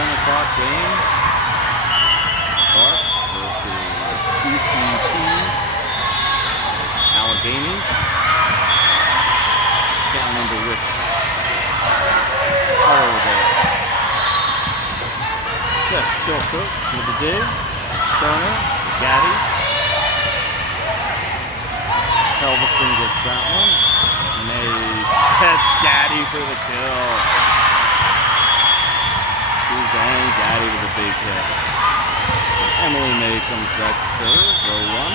10 o'clock game. Sparks versus ECP Allegheny. Can't remember which color there. Just Chilcote with the dig. Scherner to Gaddy. Helveston gets that one. May sets Gaddy for the kill. Suzanne Gaddy with a big hit. Emily May comes back to serve, row one.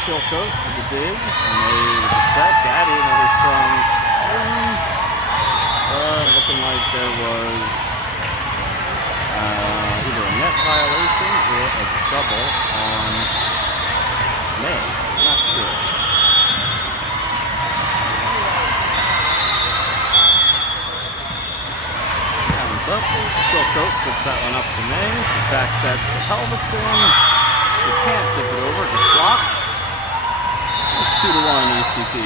Chilcote with the dig. May with the set. Gaddy another strong swing. Looking like there was either a net violation or a double on May. Not sure. Time's up. Chilcote puts that one up to May. Back sets to Helveston. You can't tip it over. It's blocked. It's 2-1 ECP.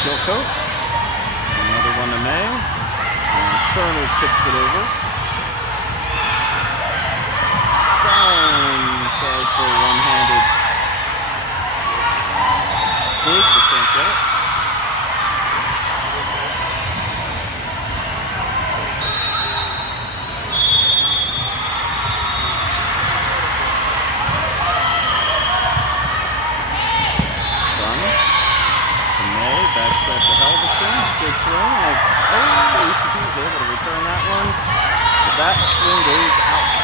Chilcote, another one to May, and Scherner tips it over. Down, tries for a one-handed dig, but can't get it. Back set to Helveston. Good swing. ECP is able to return that one. But that swing goes out.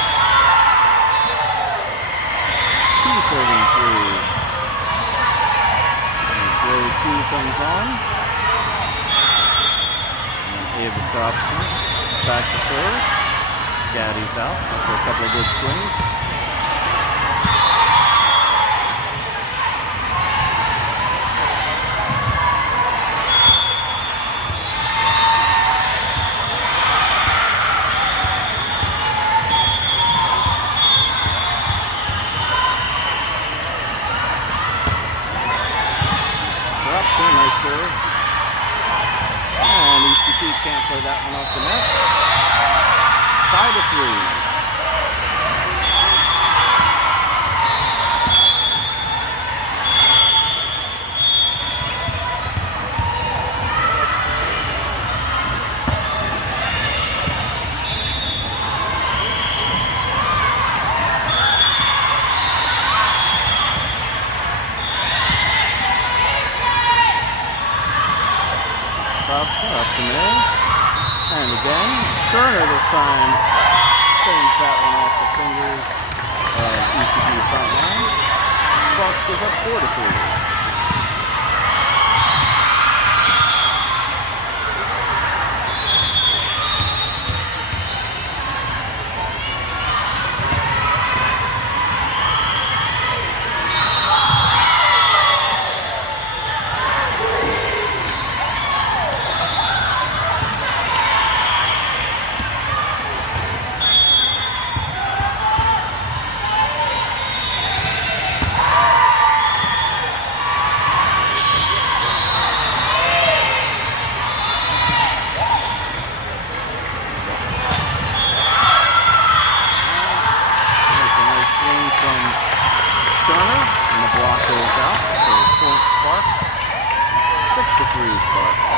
2 serving 3. As row 2 comes on. And Ava Cropson back to serve. Gaddy's out after a couple of good swings. Nice serve. And ECP can't play that one off the net. Tie to 3. Up to May. And again, Scherner this time sends that one off the fingers of ECP front line. Sparks goes up 4-3. And the block goes out, so point Sparks. 6-3 Sparks.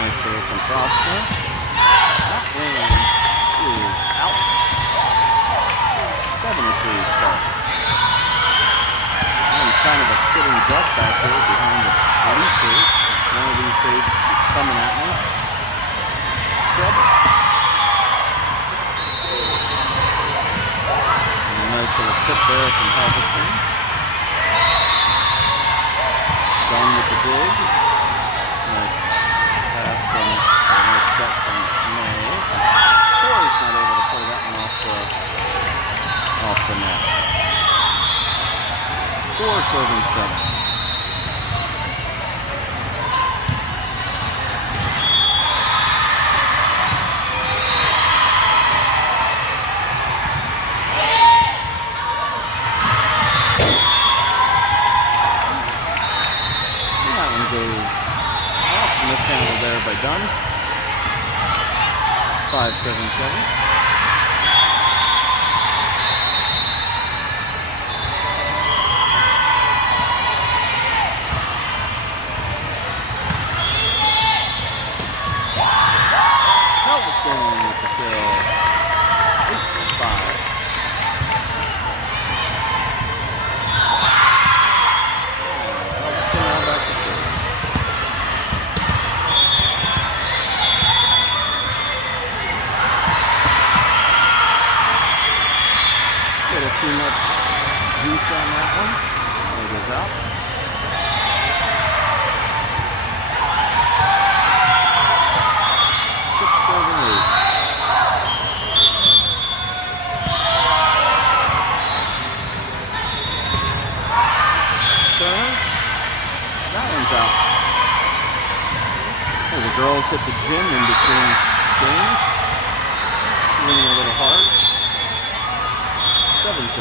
Nice serve from Probster. That one is out. 7-3 Sparks. And kind of a sitting duck back there behind the bleachers. One of these babes is coming at me. Trouble. And a nice little tip there from Helveston. Done with the dig. Nice pass from, nice set from May. Corey's not able to play that one off the net. 4 serving 7. Mishandled there by Dunn. 5-7-7. Galveston with the kill. 8-5. Galveston now back to serve. Too much juice on that one. There it goes out. Six, 7, 8. Turner. That one's out. Oh, the girls hit the gym in between games. Swinging a little hard. 7-7-8.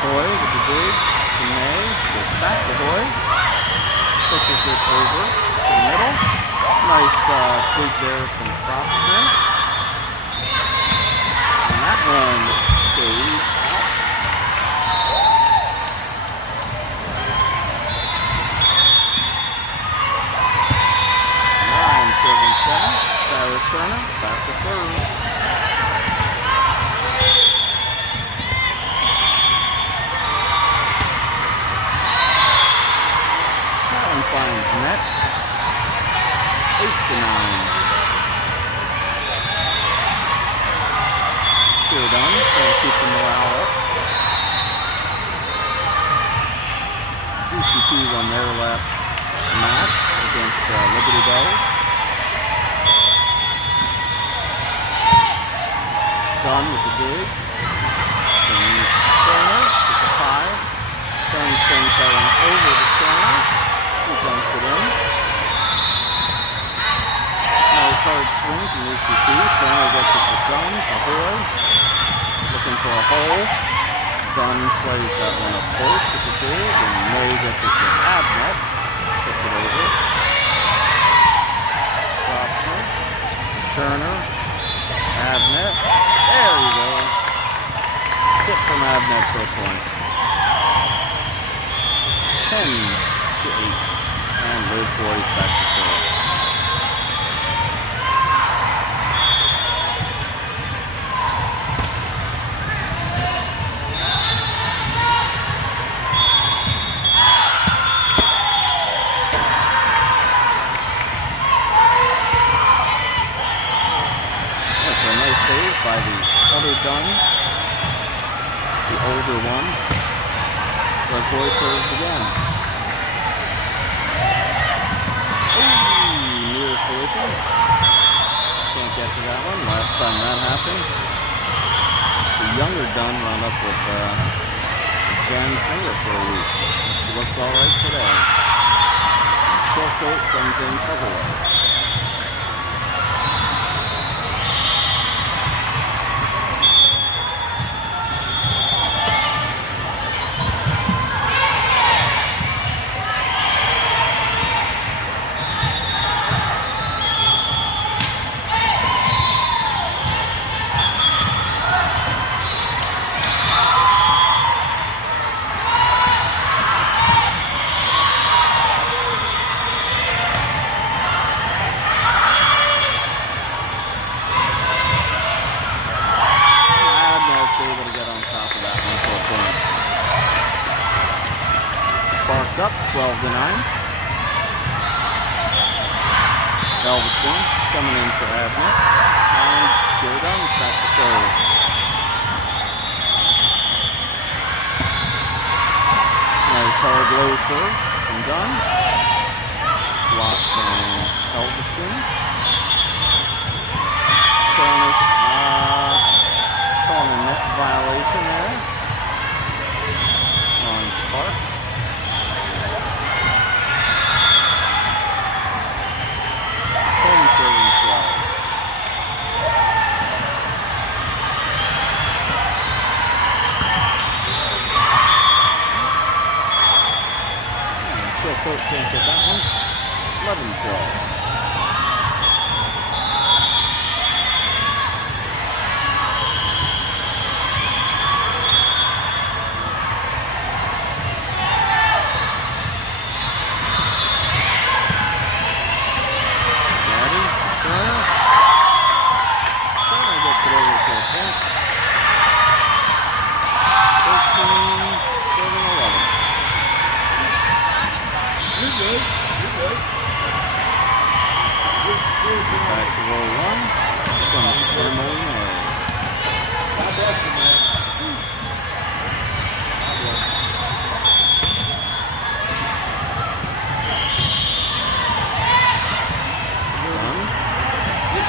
Hoy with the dig to May. Goes back to Hoy. Pushes it over to the middle. Nice dig there from Propster. And that one goes out. Serving 7, Sarah Sherner, back to serve. That one finds net. 8-9. Here done, trying to keep the morale up. UCP won their last match against Liberty Bells. Dunn with the dig. Sherner to Kapai. Dunn sends that one over to Sherner, who dumps it in. Nice hard swing from UCP. Sherner gets it to Dunn, to Hoy. Looking for a hole. Dunn plays that one up close with the dig, and May gets it to Abnet. Puts it over. Robson to Sherner. Abnet. There you go. Tip from Abnet to a point. 10-8. And Liv Boys back to serve. That's a nice save by the other Dunn, the older one. Liv Boys serves again. Near collision. Can't get to that one. Last time that happened, the younger Dunn wound up with a jammed finger for a week. She looks all right today. Shellcoat comes in February. Able to get on top of that one for a point. Sparks up, 12-9. Galveston coming in for Abner. And Gary Dunn's back to serve. Nice hard low serve from Dunn. Block from Galveston. calling a net violation there on Sparks. Serving 12. Chilcote can't get that one. 11-12. Back to roll one. Comes Emily Murray. God bless you, man. Done.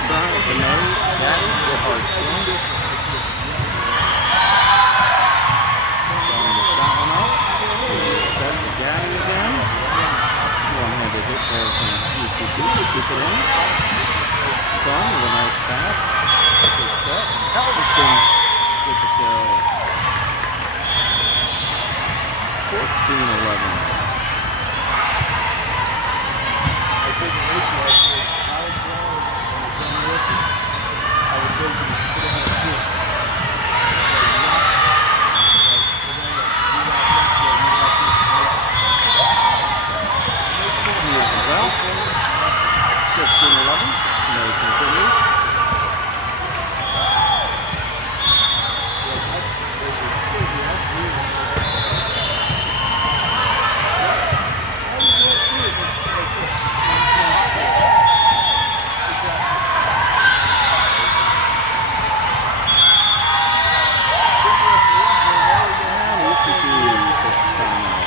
Shot to Murray to Patty. Good hard swing. Done gets that one up. Set to Gaddy again. One-handed hit there from ECP to keep it in. Done with a nice pass. Good set. Halberstam with the kill. 14-11. I think out. 15-11. Murray continues. And ECP takes the timeout.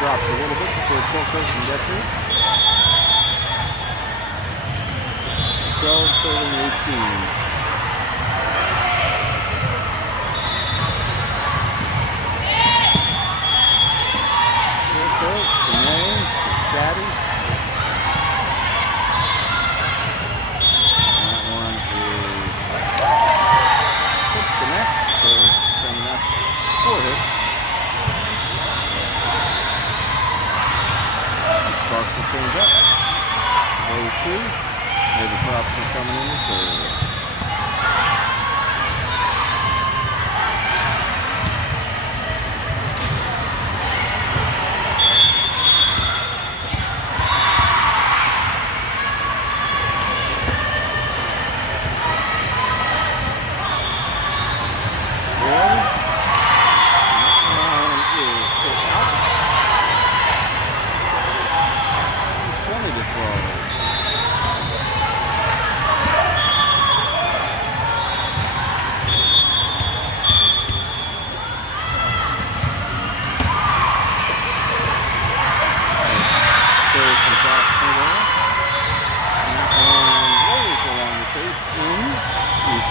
Drops a little bit before Chilcote can get to it. 12 serving 18. Chilcote to May, to Patty. That one is hits the net, so determine that's 4 hits. Sparks will change up. 0-2. David Propson coming in to serve.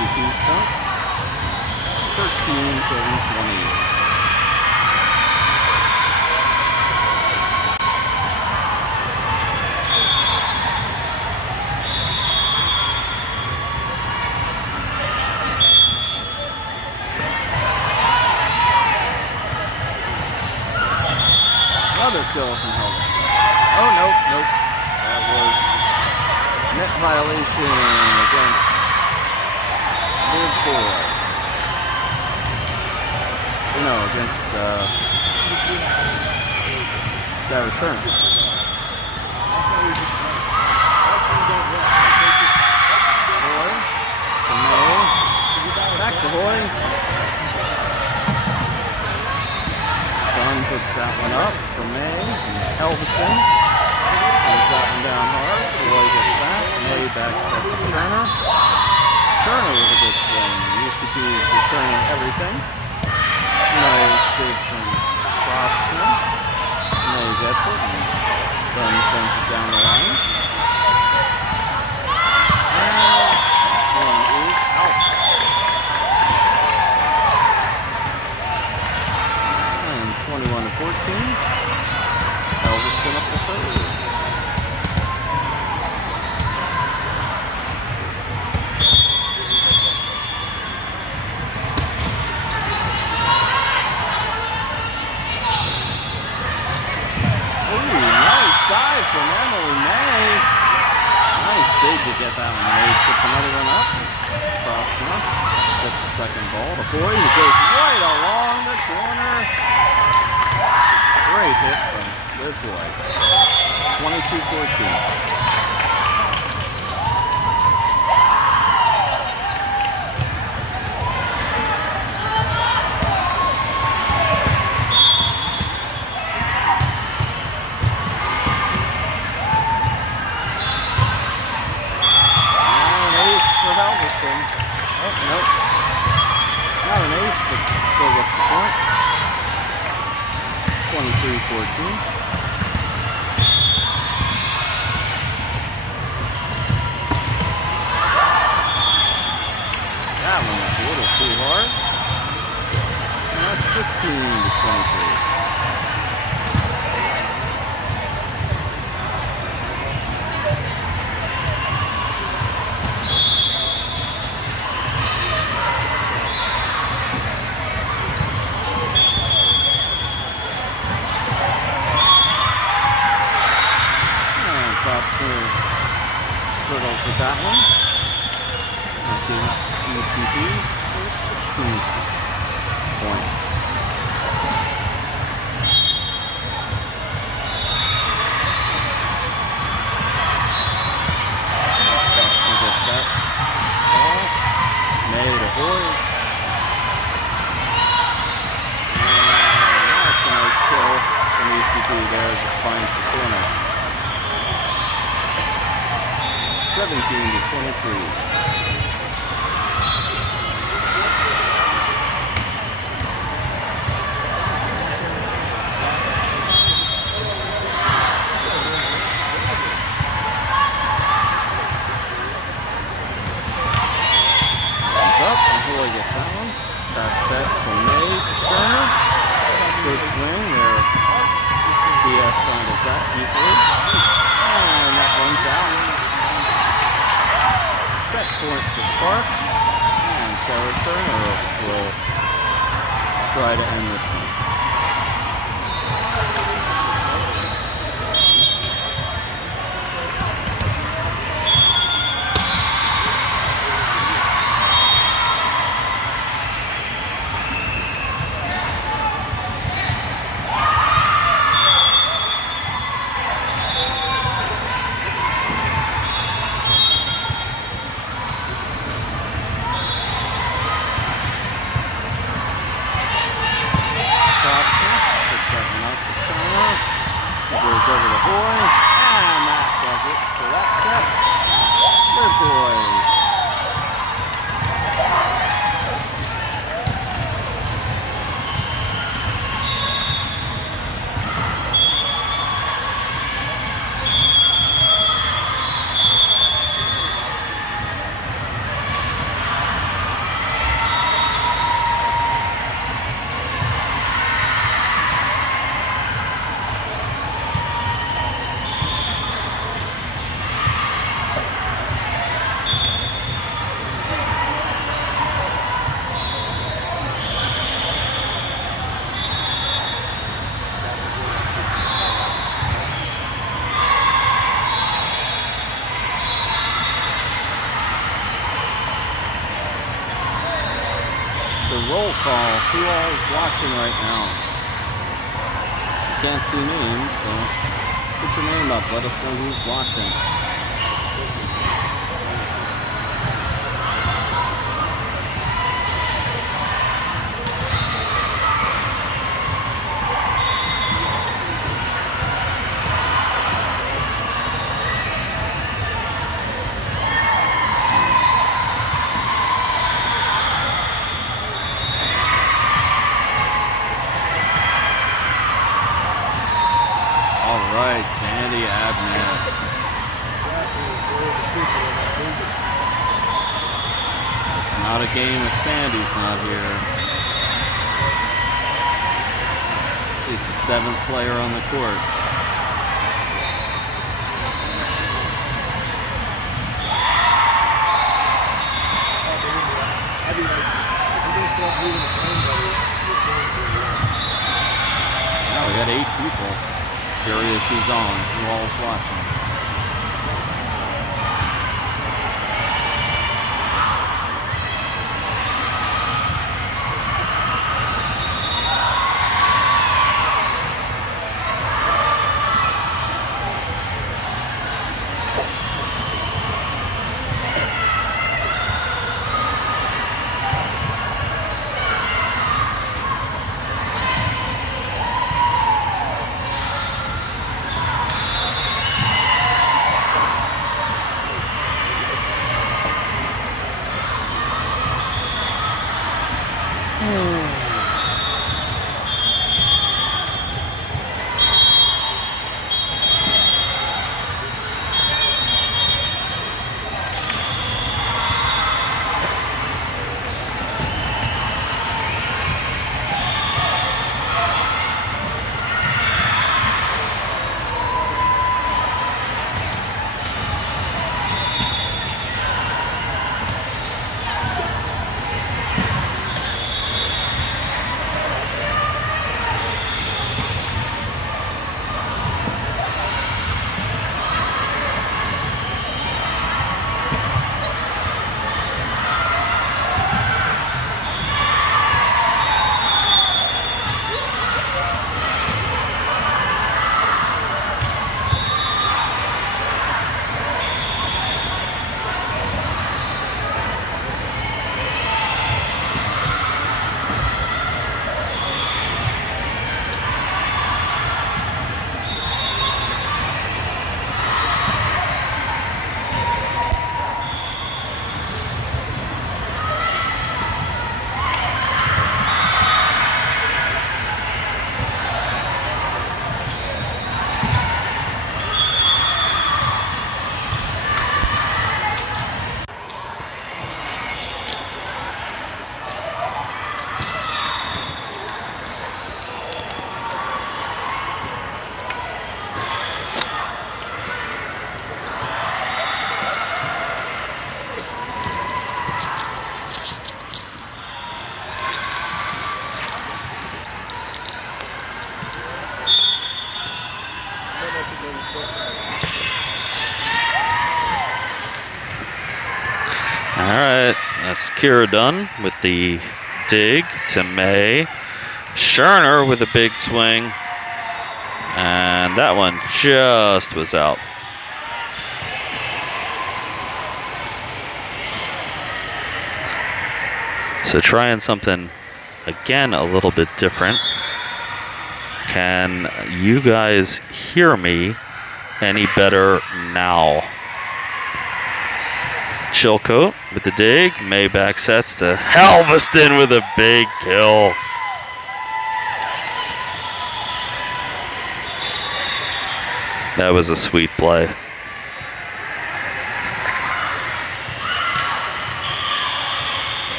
UCP's point. 13-7-20. Another kill from Helveston. Oh, nope. That was net violation against Liv Boy. No, against Sarah Sherman. Hoy to May. Back to Hoy. John puts that one up for May. And Helveston sends that one down hard. Hoy gets that. May backs up to Sherner. Sherner with a good swing. UCP is returning everything. Nice dig from Probstner. May gets it, and Dunn sends it down the line. And that one is out. And 21-14. Helveston up the serve. Dive from Emily May. Nice dig to get that one. May puts another one up. Props now. Gets the second ball. The boy who goes right along the corner. Great hit from Liv Boy. 22-14. Oh, nope. Not an ace, but still gets the point. 23-14. That one was a little too hard. And that's 15-23. Struggles with that one. That gives UCP their 16th point. Probstner gets that ball. May to Hoy. And that's a nice kill from UCP there. Just finds the corner. 17-23. Up, and Hoy gets that one. Back set from May to Sherner. Good swing there. DS handles that easily. And that one's out. Set point for Sparks. And Sarah Sherner will try to end this one. Goes over to Hoy, and that does it for that set. Liv Boy. roll call. Who all is watching right now? Can't see names, so put your name up. Let us know who's watching. Sandy Abner. It's not a game if Sandy's not here. She's the 7th player on the court. Now we got 8 people. Curious who's on, who all's watching. All right, that's Kira Dunn with the dig to May. Scherner with a big swing. And that one just was out. So trying something, again, a little bit different. Can you guys hear me any better now? Chilcote with the dig. May back sets to Halveston with a big kill. That was a sweet play.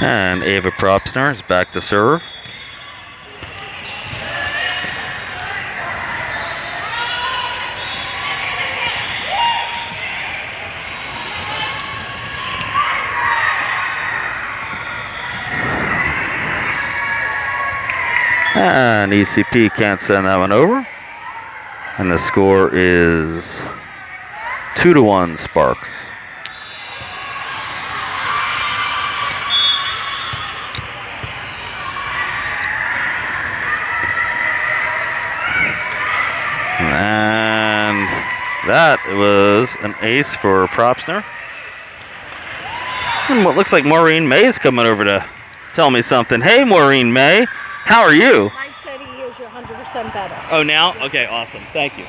And Ava Propsner is back to serve. And ECP can't send that one over. And the score is 2-1 Sparks. And that was an ace for Propsner. And what looks like Maureen May's coming over to tell me something. Hey, Maureen May, how are you? Mike said he is 100% better. Oh, now? Okay, awesome. Thank you.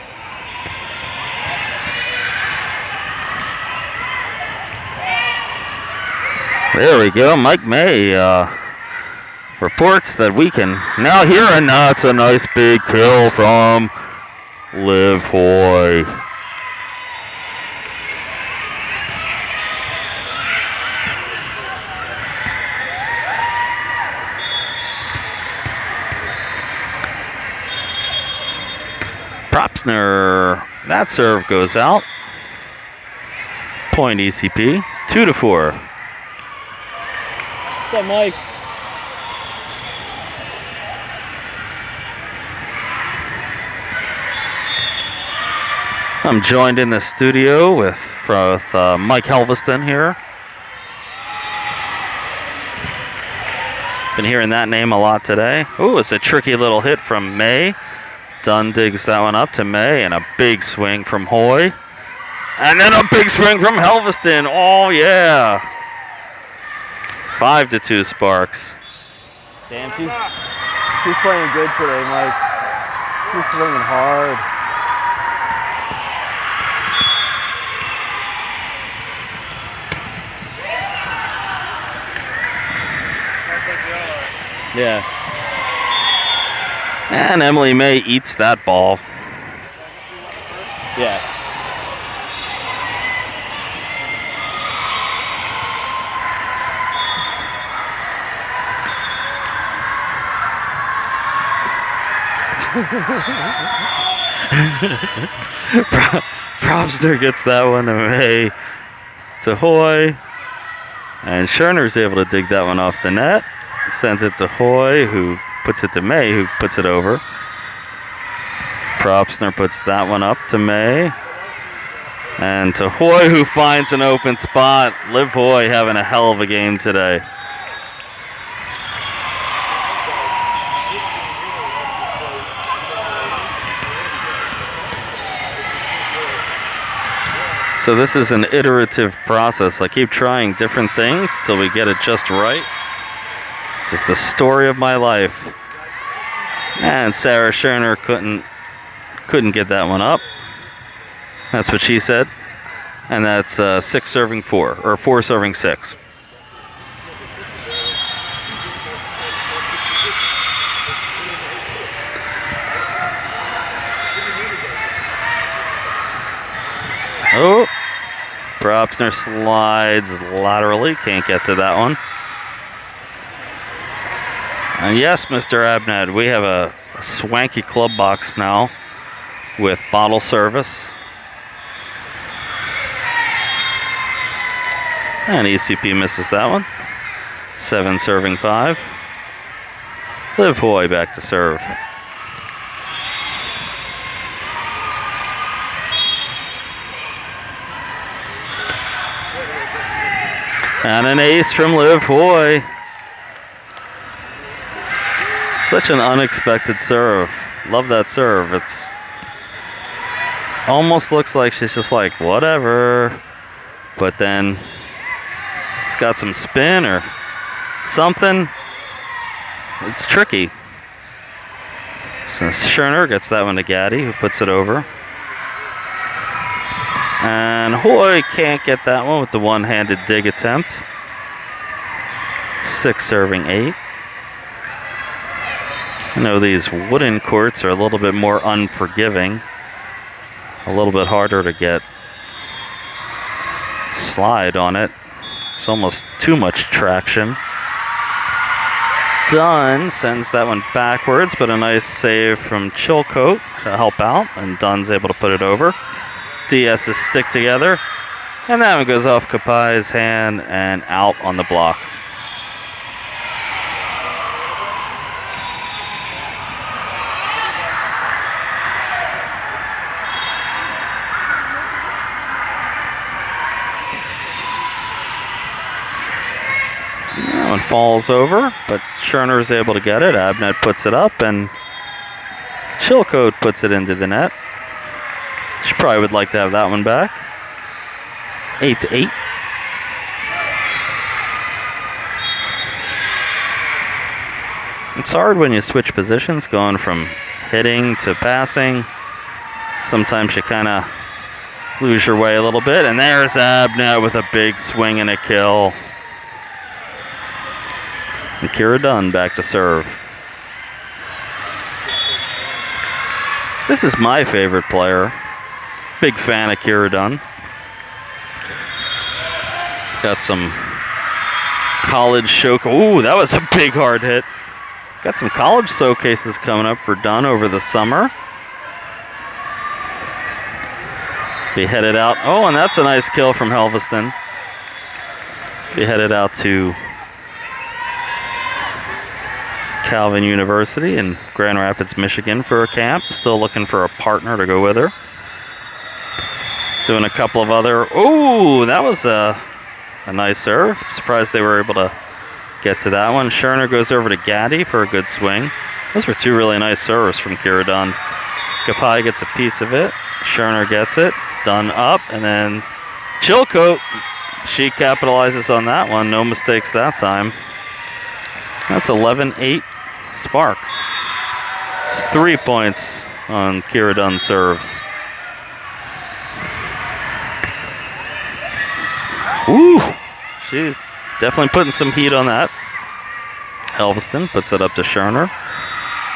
There we go. Mike May reports that we can now hear, and that's a nice big kill from Liv Hoy. Propsner, that serve goes out. Point ECP, 2-4. What's up, Mike? I'm joined in the studio with Mike Helveston here. Been hearing that name a lot today. Ooh, it's a tricky little hit from May. Dunn digs that one up to May, and a big swing from Hoy. And then a big swing from Helveston. Oh, yeah. 5-2 Sparks. Damn, she's playing good today, Mike. She's swinging hard. Yeah. And Emily May eats that ball. Yeah. Propsner gets that one to May, to Hoy. And Scherner's able to dig that one off the net. Sends it to Hoy, who puts it to May, who puts it over. Propsner puts that one up to May. And to Hoy, who finds an open spot. Liv Hoy having a hell of a game today. So this is an iterative process. I keep trying different things till we get it just right. This is the story of my life. And Sarah Scherner couldn't get that one up. That's what she said. And that's 6 serving 4, or 4 serving 6. Oh, Propsner slides laterally, can't get to that one. And yes, Mr. Abnett, we have a swanky club box now with bottle service. And ECP misses that one. 7 serving 5. Liv Hoy back to serve. And an ace from Liv Hoy. Such an unexpected serve. Love that serve. It's almost looks like she's just like, whatever. But then it's got some spin or something. It's tricky. So Scherner gets that one to Gaddy, who puts it over. And Hoy can't get that one with the one-handed dig attempt. 6 serving 8. I know these wooden courts are a little bit more unforgiving. A little bit harder to get slide on it. It's almost too much traction. Dunn sends that one backwards, but a nice save from Chilcote to help out, and Dunn's able to put it over. DS's stick together, and that one goes off Kapai's hand and out on the block. That one falls over, but Scherner is able to get it. Abnett puts it up, and Chilcote puts it into the net. She probably would like to have that one back. 8-8. It's hard when you switch positions, going from hitting to passing. Sometimes you kind of lose your way a little bit. And there's Abnett with a big swing and a kill. And Kira Dunn back to serve. This is my favorite player. Big fan of Kira Dunn. Got some college show. Ooh, that was a big hard hit. Got some college showcases coming up for Dunn over the summer. Be headed out. Oh, and that's a nice kill from Helveston. Be headed out to Calvin University in Grand Rapids, Michigan for a camp. Still looking for a partner to go with her. Doing a couple of other. Oh, that was a nice serve. Surprised they were able to get to that one. Scherner goes over to Gaddy for a good swing. Those were two really nice serves from Kira Dunn. Kapai gets a piece of it. Scherner gets it. Dunn up, and then Chilcote. She capitalizes on that one. No mistakes that time. That's 11-8 Sparks. It's 3 points on Kira Dunn serves. Ooh, she's definitely putting some heat on that. Helveston puts it up to Scherner,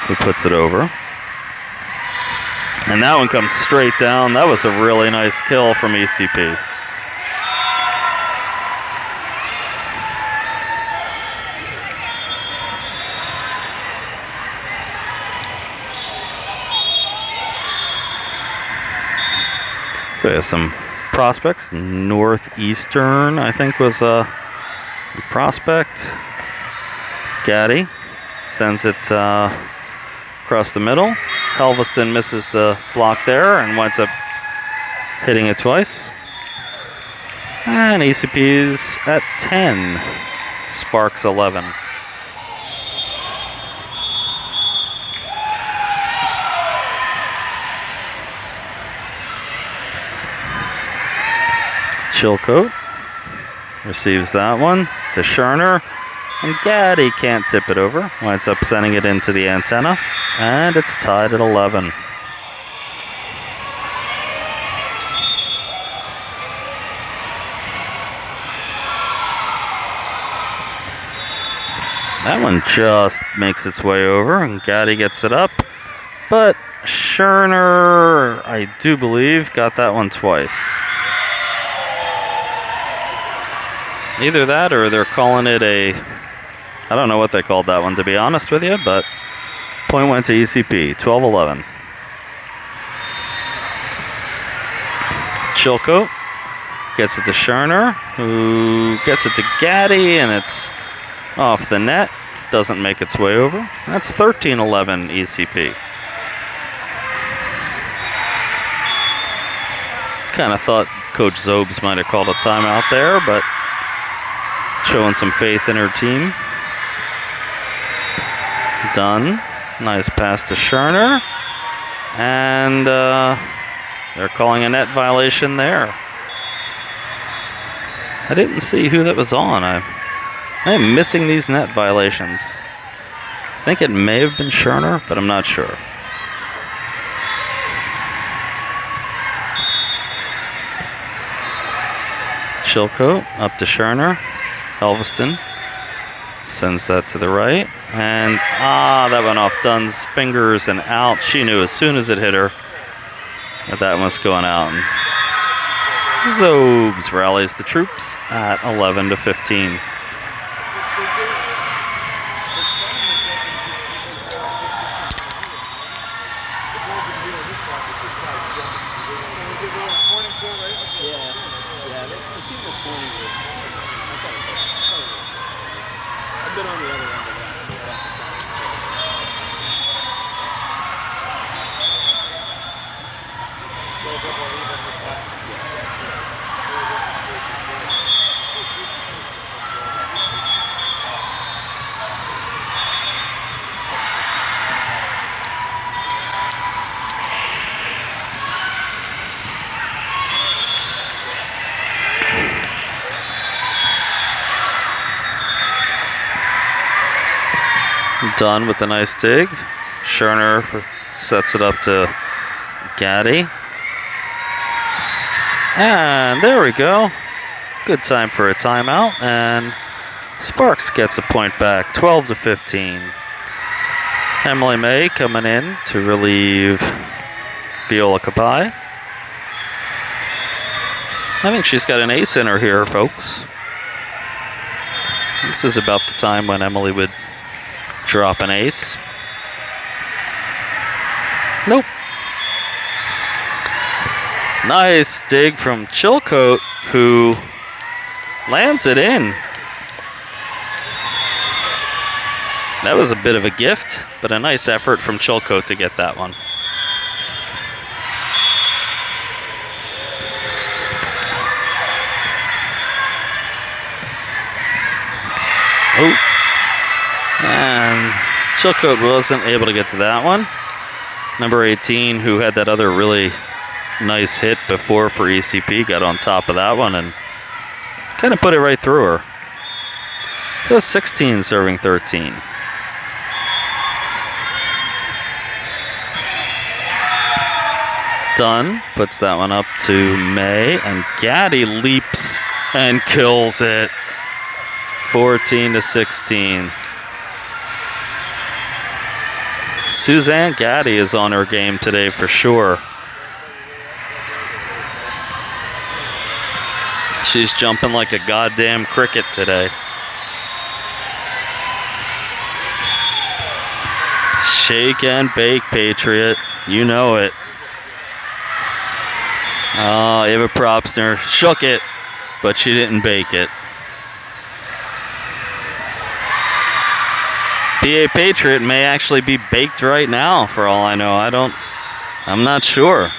who puts it over. And that one comes straight down. That was a really nice kill from ECP. So we have some prospects. Northeastern, I think, was a prospect. Gaddy sends it across the middle. Helveston misses the block there and winds up hitting it twice. And ECP's at 10. Sparks 11. Chilcote receives that one to Scherner. And Gaddy can't tip it over. Winds up sending it into the antenna. And it's tied at 11. That one just makes its way over, and Gaddy gets it up. But Scherner, I do believe, got that one twice. Either that or they're calling it a... I don't know what they called that one, to be honest with you, but point went to ECP, 12-11. Chilcote gets it to Scherner, who gets it to Gaddy, and it's off the net. Doesn't make its way over. That's 13-11 ECP. Kind of thought Coach Zobes might have called a timeout there, but showing some faith in her team. Dunn. Nice pass to Scherner. And they're calling a net violation there. I didn't see who that was on. I am missing these net violations. I think it may have been Scherner, but I'm not sure. Chilcote up to Scherner. Helveston sends that to the right. And, that went off Dunn's fingers and out. She knew as soon as it hit her that was going out. And Zobes rallies the troops at 11-15. Dunn with a nice dig. Scherner sets it up to Gaddy. And there we go. Good time for a timeout. And Sparks gets a point back, 12-15. Emily May coming in to relieve Viola Capai. I think she's got an ace in her here, folks. This is about the time when Emily would drop an ace. Nope. Nice dig from Chilcote, who lands it in. That was a bit of a gift, but a nice effort from Chilcote to get that one. Oh, and Chilcote wasn't able to get to that one. Number 18, who had that other really nice hit before for ECP, got on top of that one and kind of put it right through her. Just 16 serving 13. Dunn puts that one up to May, and Gaddy leaps and kills it. 14-16. Suzanne Gaddy is on her game today for sure. She's jumping like a goddamn cricket today. Shake and bake, Patriot. You know it. Oh, Ava Propsner shook it, but she didn't bake it. PA Patriot may actually be baked right now, for all I know. I'm not sure.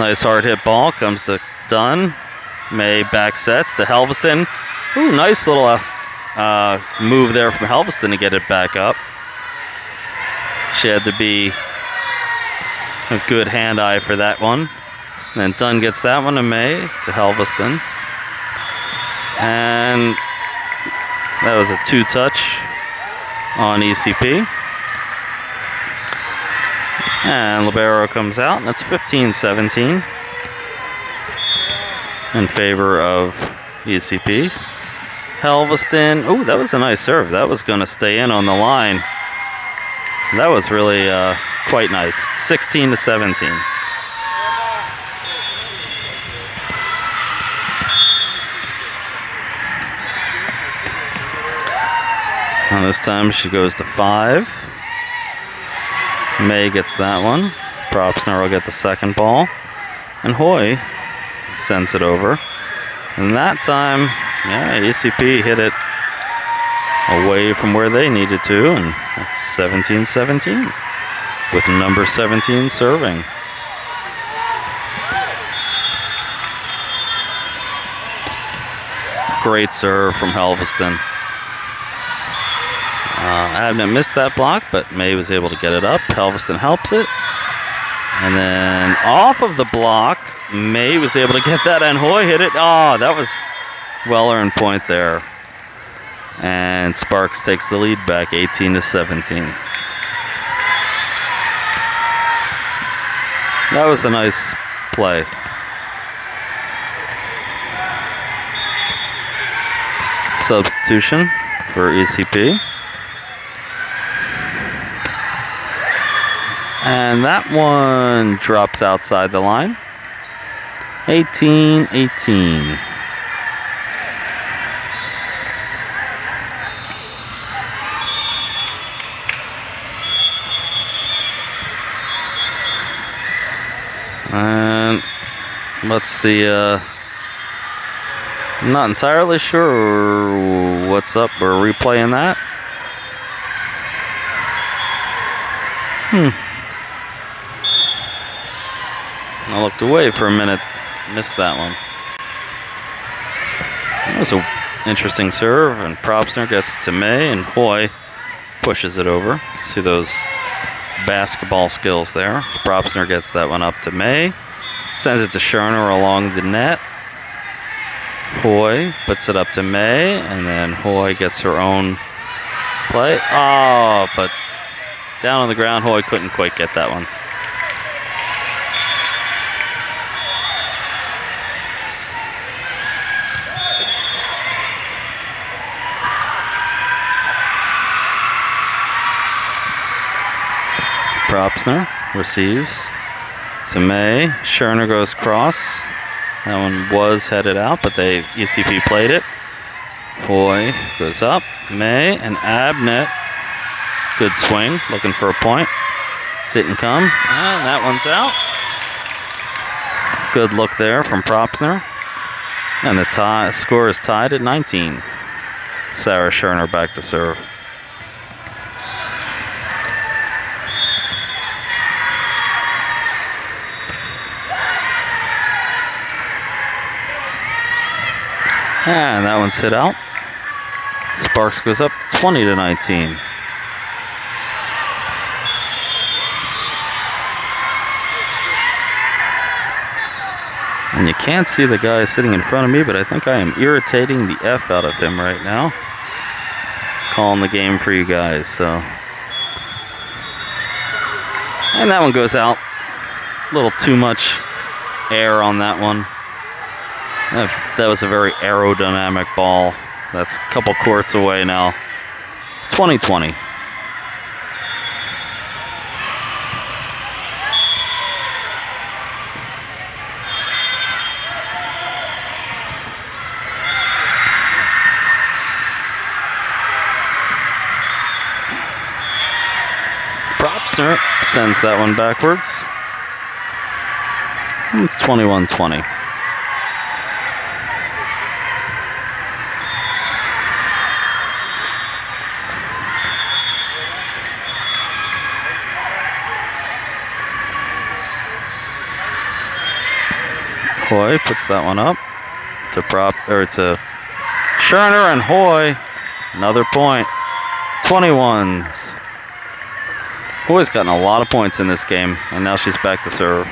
Nice hard hit ball comes to Dunn. May back sets to Helveston. Ooh, nice little move there from Helveston to get it back up. She had to be a good hand-eye for that one. And then Dunn gets that one to May, to Helveston. And that was a two-touch on ECP. And Libero comes out, and that's 15-17 in favor of ECP. Helveston, oh, that was a nice serve. That was going to stay in on the line. That was really quite nice. 16-17. And this time she goes to 5. May gets that one. Propsner will get the second ball. And Hoy sends it over. And that time, yeah, ECP hit it away from where they needed to, and that's 17-17 with number 17 serving. Great serve from Helveston. Abnett missed that block, but May was able to get it up. Helveston helps it. And then off of the block, May was able to get that, and Hoy hit it. Oh, that was well-earned point there. And Sparks takes the lead back, 18-17. That was a nice play. Substitution for ECP. And that one drops outside the line. 18-18. And what's the, I'm not entirely sure what's up. We're replaying that. I looked away for a minute, missed that one. That was an interesting serve, and Propsner gets it to May, and Hoy pushes it over. See those basketball skills there. Propsner gets that one up to May, sends it to Scherner along the net. Hoy puts it up to May, and then Hoy gets her own play. Oh, but down on the ground, Hoy couldn't quite get that one. Propsner receives to May. Scherner goes cross. That one was headed out, but ECP played it. Hoy goes up. May and Abnett. Good swing, looking for a point. Didn't come, and that one's out. Good look there from Propsner. And the score is tied at 19. Sarah Scherner back to serve. And that one's hit out. Sparks goes up 20-19. And you can't see the guy sitting in front of me, but I think I am irritating the F out of him right now. Calling the game for you guys, so. And that one goes out. A little too much air on that one. That was a very aerodynamic ball. That's a couple courts away now. 20-20. Propsner sends that one backwards. It's 21-20. Hoy puts that one up to Scherner, and Hoy, another point. 21s. Hoy's gotten a lot of points in this game, and now she's back to serve.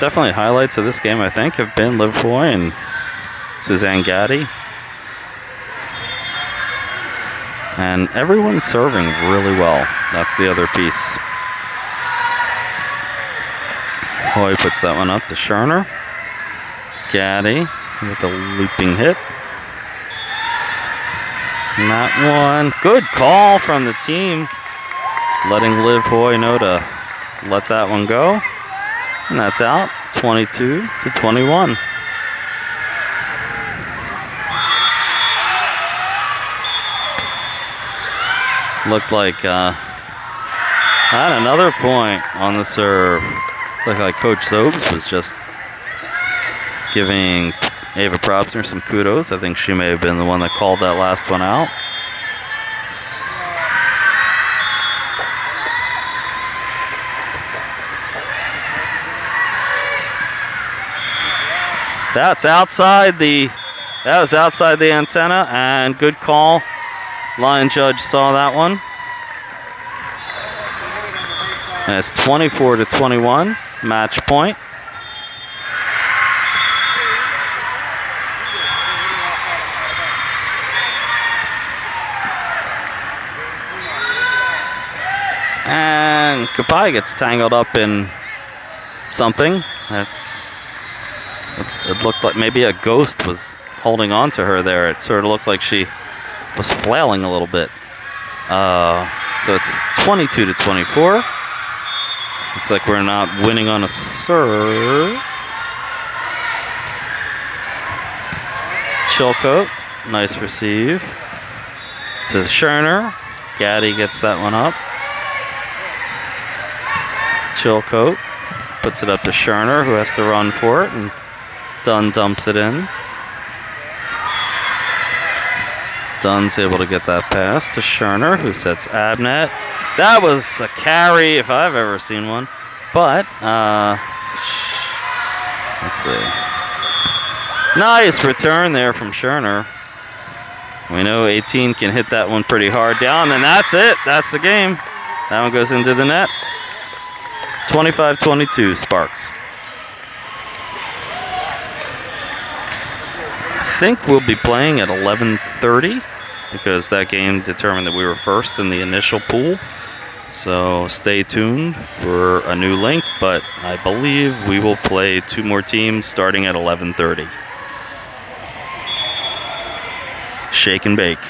Definitely highlights of this game, I think, have been Liv Hoy and Suzanne Gaddy. And everyone's serving really well. That's the other piece. Hoy puts that one up to Scherner. Gaddy with a looping hit. And that one, good call from the team. Letting Liv Hoy know to let that one go. And that's out, 22-21. Looked like had another point on the serve. Looked like Coach Sobes was just giving Ava Propsner some kudos. I think she may have been the one that called that last one out. That was outside the antenna, and good call. Line judge saw that one. And it's 24-21, match point. And Kapai gets tangled up in something. It looked like maybe a ghost was holding on to her there. It sort of looked like she was flailing a little bit. So it's 22-24. Looks like we're not winning on a serve. Chilcote, nice receive. To Scherner. Gaddy gets that one up. Chilcote puts it up to Scherner, who has to run for it, and Dunn dumps it in. Dunn's able to get that pass to Scherner, who sets Abnett. That was a carry if I've ever seen one. But, let's see. Nice return there from Scherner. We know 18 can hit that one pretty hard down, and that's it. That's the game. That one goes into the net. 25-22 Sparks. I think we'll be playing at 11:30 because that game determined that we were first in the initial pool. So stay tuned for a new link, but I believe we will play 2 more teams starting at 11:30. Shake and bake.